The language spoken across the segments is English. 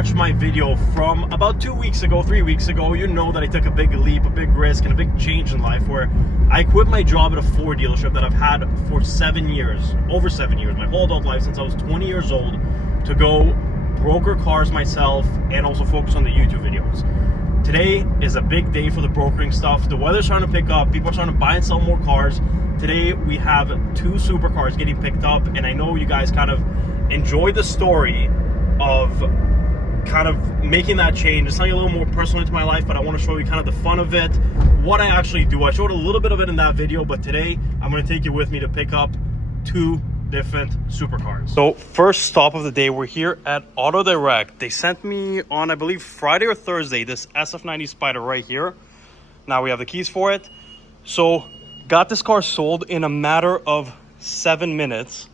watched my video from about 2 weeks ago, 3 weeks ago, you know that I took a big leap, a big risk, and a big change in life where I quit my job at a Ford dealership that I've had for 7 years, over 7 years, my whole adult life since I was 20 years old, to go broker cars myself and also focus on the YouTube videos. Today is a big day for the brokering stuff. The weather's starting to pick up. People are starting to buy and sell more cars. Today we have 2 supercars getting picked up, and I know you guys kind of enjoyed the story of kind of making that change. It's something a little more personal into my life, but I want to show you kind of the fun of it, what I actually do. I showed a little bit of it in that video, but today I'm going to take you with me to pick up 2 different supercars. So first stop of the day, we're here at Auto Direct. They sent me on, I believe, Friday or Thursday, this SF90 Spider right here. Now we have the keys for it. So got this car sold in a matter of 7 minutes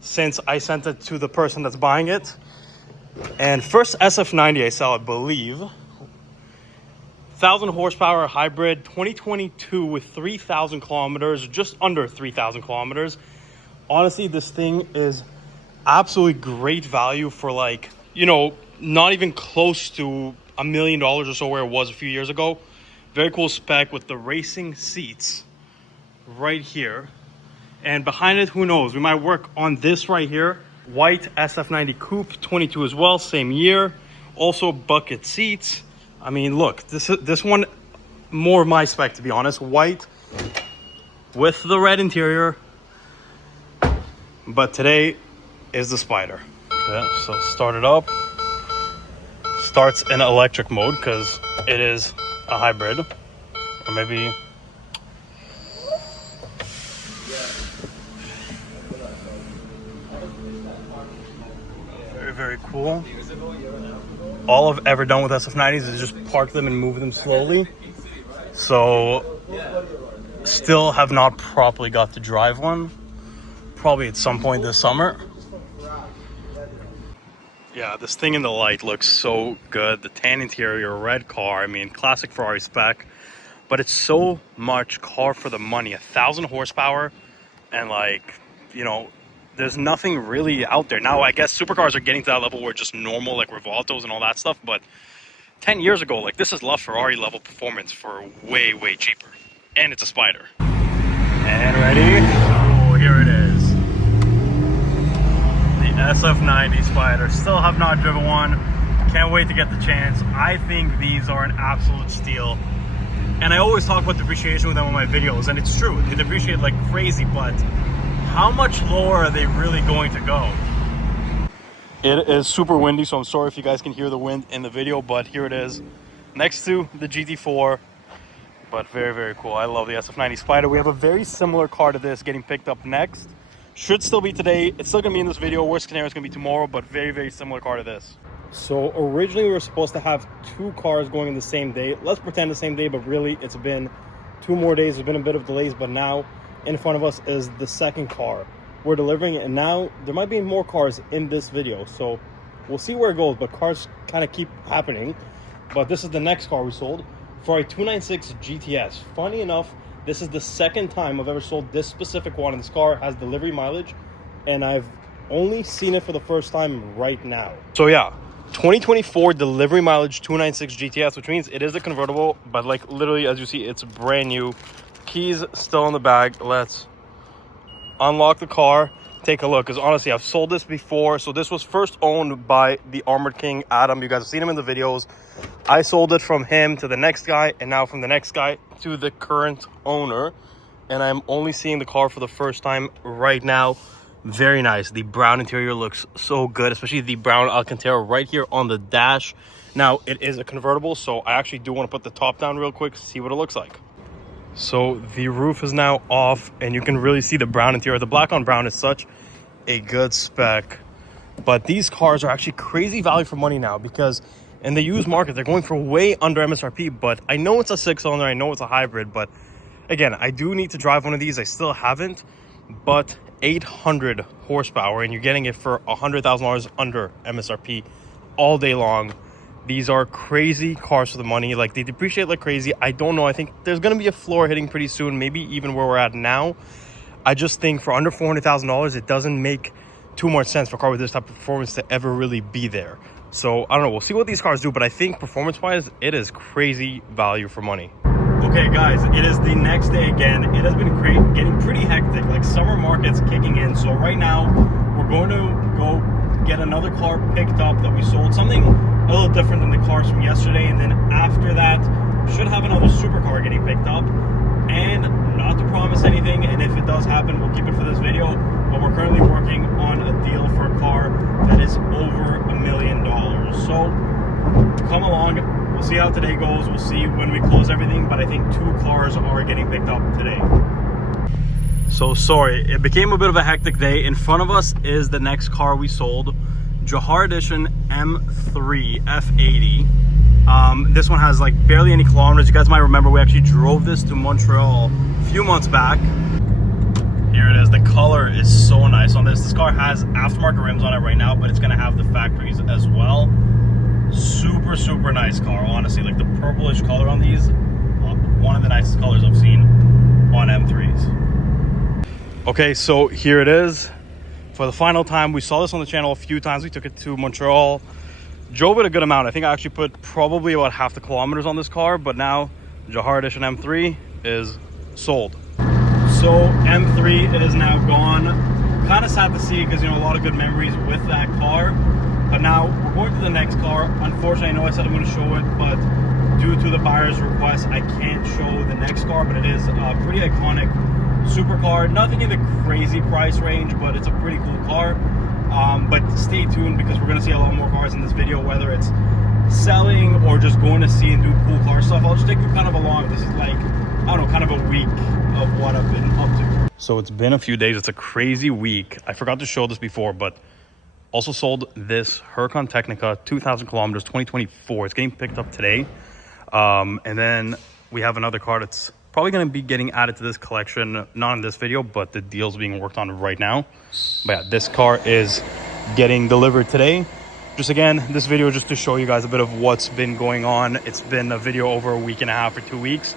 since I sent it to the person that's buying it. And first SF90 I sell, I believe, 1,000 horsepower hybrid, 2022 with 3,000 kilometers, just under 3,000 kilometers. Honestly, this thing is absolutely great value for, like, you know, not even close to $1 million or so where it was a few years ago. Very cool spec with the racing seats right here. And behind it, who knows, we might work on this right here. White SF90 Coupe, 22 as well, same year. Also bucket seats. I mean, look, this one, more of my spec, to be honest. White with the red interior. But today is the Spider. Okay, so start it up. Starts in electric mode because it is a hybrid. Or maybe... Very cool. All I've ever done with SF90s is just park them and move them slowly. So still have not properly got to drive one. Probably at some point this summer. Yeah, this thing in the light looks so good. The tan interior, red car. I mean, classic Ferrari spec. But it's so much car for the money. 1,000 horsepower and, like, you know, there's nothing really out there. Now, I guess supercars are getting to that level where just normal, like Revoltos and all that stuff. But 10 years ago, like, this is LaFerrari level performance for way, way cheaper. And it's a Spider. And ready? Oh, here it is. The SF90 Spider. Still have not driven one. Can't wait to get the chance. I think these are an absolute steal. And I always talk about depreciation with them on my videos. And it's true. They depreciate like crazy, but how much lower are they really going to go? It is super windy, so I'm sorry if you guys can hear the wind in the video, but here it is next to the GT4. But very, very cool. I love the SF90 Spider. We have a very similar car to this getting picked up next. Should still be today. It's still gonna be in this video. Worst scenario is gonna be tomorrow, but very, very similar car to this. So originally we were supposed to have 2 cars going in the same day. Let's pretend the same day, but really it's been 2 more days. There's been a bit of delays, but now in front of us is the second car we're delivering, and now there might be more cars in this video, so we'll see where it goes. But cars kind of keep happening. But this is the next car we sold, Ferrari 296 GTS. Funny enough, this is the second time I've ever sold this specific one, and this car has delivery mileage, and I've only seen it for the first time right now. So yeah, 2024 delivery mileage 296 GTS, which means it is a convertible, but like literally, as you see, it's brand new. Keys still in the bag. Let's unlock the car, take a look, because honestly I've sold this before. So this was first owned by the Armored King Adam. You guys have seen him in the videos. I sold it from him to the next guy, and now from the next guy to the current owner, and I'm only seeing the car for the first time right now. Very nice. The brown interior looks so good, especially the brown Alcantara right here on the dash. Now it is a convertible, so I actually do want to put the top down real quick, see what it looks like. So the roof is now off, and you can really see the brown interior. The black on brown is such a good spec. But these cars are actually crazy value for money now, because in the used market, they're going for way under MSRP. But I know it's a 6-cylinder, I know it's a hybrid, but again, I do need to drive one of these. I still haven't, but 800 horsepower, and you're getting it for $100,000 under MSRP all day long. These are crazy cars for the money. Like, they depreciate like crazy. I don't know. I think there's going to be a floor hitting pretty soon, maybe even where we're at now. I just think for under $400,000, it doesn't make too much sense for a car with this type of performance to ever really be there. So I don't know, we'll see what these cars do, but I think performance wise it is crazy value for money. Okay guys, it is the next day again. It has been getting pretty hectic, like summer market's kicking in. So right now we're going to go get another car picked up that we sold, something a little different than the cars from yesterday, and then after that should have another supercar getting picked up. And not to promise anything, and if it does happen we'll keep it for this video, but we're currently working on a deal for a car that is over $1 million. So come along, we'll see how today goes, we'll see when we close everything, but I think 2 cars are getting picked up today. So sorry, it became a bit of a hectic day. In front of us is the next car we sold, Jahar edition M3 F80. This one has like barely any kilometers. You guys might remember we actually drove this to Montreal a few months back. Here it is. The color is so nice on this. This car has aftermarket rims on it right now, but it's going to have the factories as well. Super nice car, honestly. Like the purplish color on these, one of the nicest colors I've seen on M3s. Okay, so here it is. For the final time, we saw this on the channel a few times. We took it to Montreal, drove it a good amount. I think I actually put probably about half the kilometers on this car, but now Jahar edition M3 is sold. So M3 is now gone. Kind of sad to see, because you know, a lot of good memories with that car. But now we're going to the next car. Unfortunately, I know I said I'm going to show it, but due to the buyer's request, I can't show the next car. But it is a pretty iconic supercar. Nothing in the crazy price range, but it's a pretty cool car. But stay tuned, because we're going to see a lot more cars in this video, whether it's selling or just going to see and do cool car stuff. I'll just take you kind of along. This is like, I don't know, kind of a week of what I've been up to. So it's been a few days. It's a crazy week. I forgot to show this before, but also sold this Huracan Technica, 2,000 kilometers, 2024. It's getting picked up today. And then we have another car that's probably going to be getting added to this collection, not in this video, but the deal's being worked on right now. But yeah, this car is getting delivered today. Just again, this video is just to show you guys a bit of what's been going on. It's been a video over a week and a half or 2 weeks,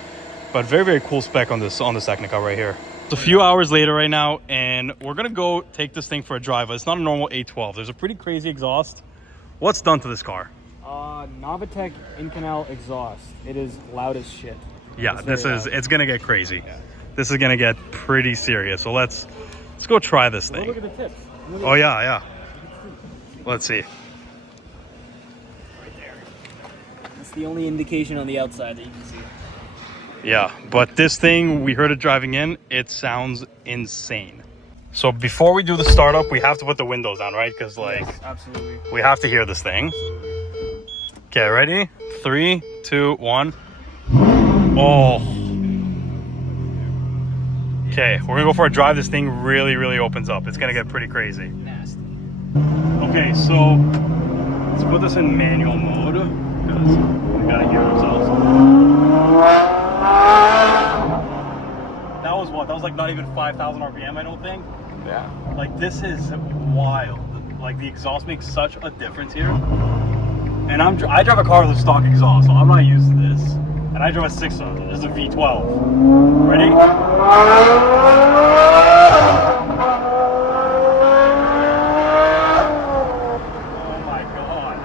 but very cool spec on this Technica right here. It's a few hours later right now, and we're gonna go take this thing for a drive. It's not a normal 812. There's a pretty crazy exhaust. What's done to this car? Novitec in-canal exhaust. It is loud as shit. Yeah, it's gonna get crazy. Yeah. This is gonna get pretty serious. So let's go try this thing. Look at the tips. Oh yeah. Let's see. Right there. That's the only indication on the outside that you can see. Yeah, but this thing, we heard it driving in, it sounds insane. So before we do the startup, we have to put the windows down, right? Because like, yes, absolutely, we have to hear this thing. Okay, ready? 3, 2, 1. Oh. Okay, we're gonna go for a drive. This thing really opens up. It's gonna get pretty crazy. Nasty. Okay, so let's put this in manual mode, because we gotta hear ourselves. That was what? That was like not even 5,000 RPM, I don't think. Yeah. Like, this is wild. Like, the exhaust makes such a difference here. And I drive a car with a stock exhaust, so I'm not used to this. And I drove a 6-cylinder. This is a V12. Ready? Oh my god.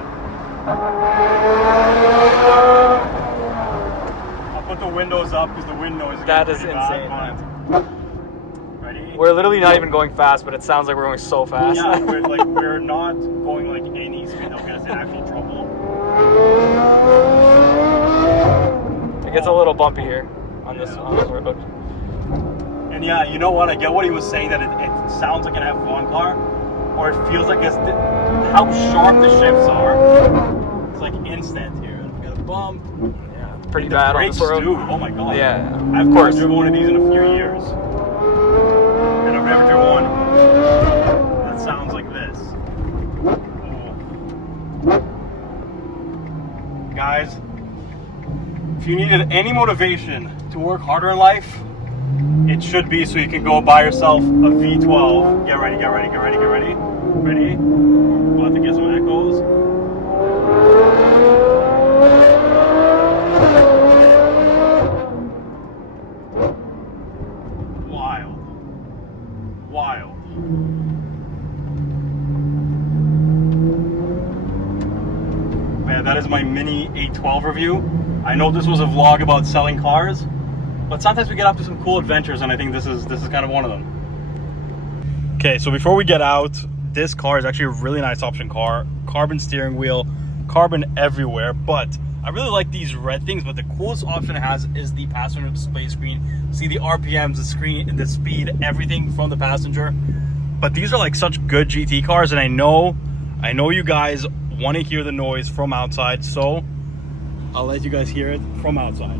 I'll put the windows up because the wind noise is That is insane, man. Ready? We're literally not even going fast, but it sounds like we're going so fast. Yeah, we're not going like any speed that will get us in actual trouble. It gets a little bumpy here on this road. And yeah, you know what? I get what he was saying, that it sounds like an F1 car, or it feels like how sharp the shifts are. It's like instant here. We got a bump. Yeah, it's pretty bad on this road. Too. Oh my god. Yeah, I've never driven one of these in a few years, and I've never driven one that sounds like this. Oh. Guys, if you needed any motivation to work harder in life, it should be so you can go buy yourself a V12. Get ready. Ready? We'll have to get some echoes. Wild. mini 812 review. I know this was a vlog about selling cars, but sometimes we get up to some cool adventures, and I think this is kind of one of them. Okay, so before we get out, this car is actually a really nice option car. Carbon steering wheel, carbon everywhere, but I really like these red things, but the coolest option it has is the passenger display screen. See the RPMs, the screen, the speed, everything from the passenger. But these are like such good GT cars, and I know you guys want to hear the noise from outside, so I'll let you guys hear it from outside.